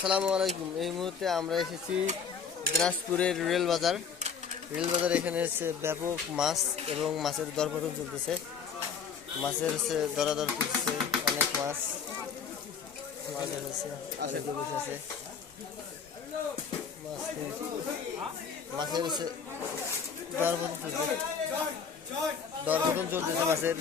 আসসালামু আলাইকুম। এই মুহূর্তে আমরা এসেছি দিনাজপুরের রেলবাজার। এখানে এসে ব্যাপক মাছ এবং মাছের দরপতন চলতেছে। মাছের দরাদর চলতেছে, অনেক মাছ আছে, মাছের দরপতন চলতেছে মাছের।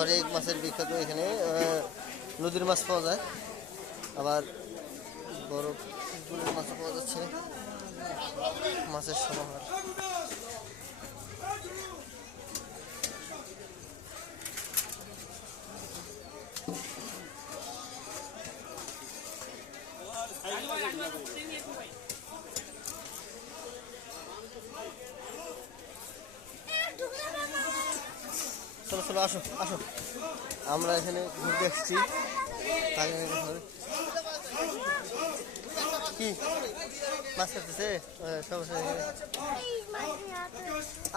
অনেক মাছের বিখ্যাত এখানে নদীর মাছ পাওয়া যায়, আবার বড় মাছ পাওয়া যাচ্ছে। মাছের সমাহার। চলো চলো, আসো আসো, আমরা এখানে ঘুরতে এসেছি। কি মাছ কাটতেছে?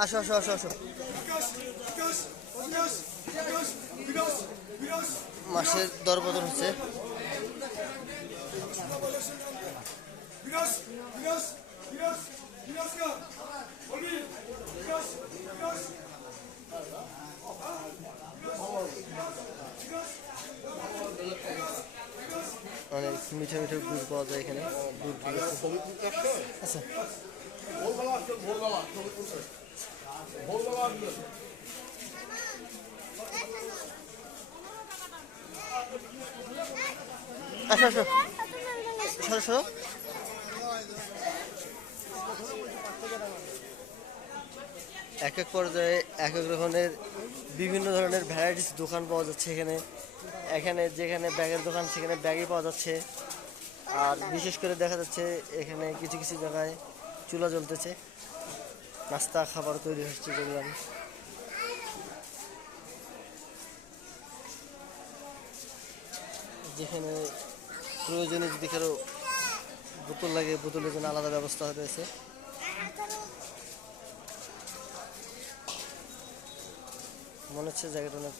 আসো আসো আসো আসো, মাছের দরপতন হচ্ছে। অনেক মিঠা মিঠা গুড় পাওয়া যায় এখানে। গুড় আচ্ছা, আসো আসো, সরো সরো। এক এক পর্যায়ে এক এক ধরনের বিভিন্ন ধরনের ভ্যারাইটিস দোকান পাওয়া যাচ্ছে এখানে। যেখানে ব্যাগের দোকান সেখানে ব্যাগই পাওয়া যাচ্ছে। আর বিশেষ করে দেখা যাচ্ছে এখানে কিছু কিছু জায়গায় চুলা জ্বলতেছে, নাস্তা খাবার তৈরি হচ্ছে দেখলাম। যেখানে প্রয়োজনে যদি কারো বোতল লাগে, বোতলের জন্য আলাদা ব্যবস্থা রয়েছে। মনে হচ্ছে জায়গাটা অনেক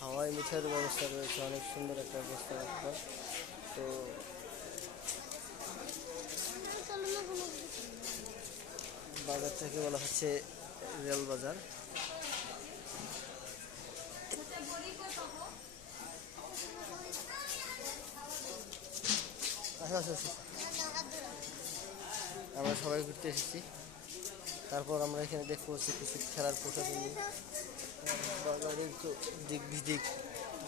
হাওয়াই মিঠাইয়ের ব্যবস্থা রয়েছে, অনেক সুন্দর একটা ব্যবস্থা। তো বাজারটাকে বলা হচ্ছে রেল বাজার। আমরা সবাই ঘুরতে এসেছি। তারপর আমরা এখানে দেখতে পাচ্ছি কিছু খেলার প্রসাধনী। বাজারের তো দিক বিদিক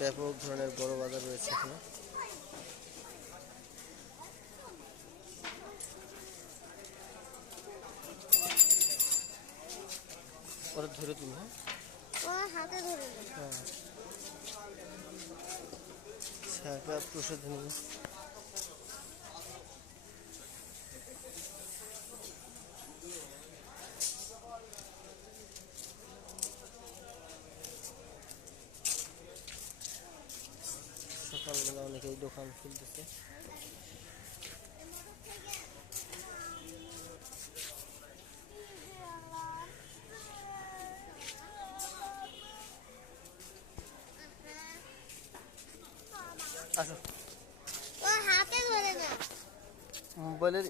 ব্যাপক ধরনের বড় বাজার রয়েছে এখানে। পরে ধরে তুমি, হাতে ধরে, হ্যাঁ, প্রসাধনী। সকালবেলা অনেকেই দোকান খুলতেছে। আসো, হাতে ধরে না মোবাইলের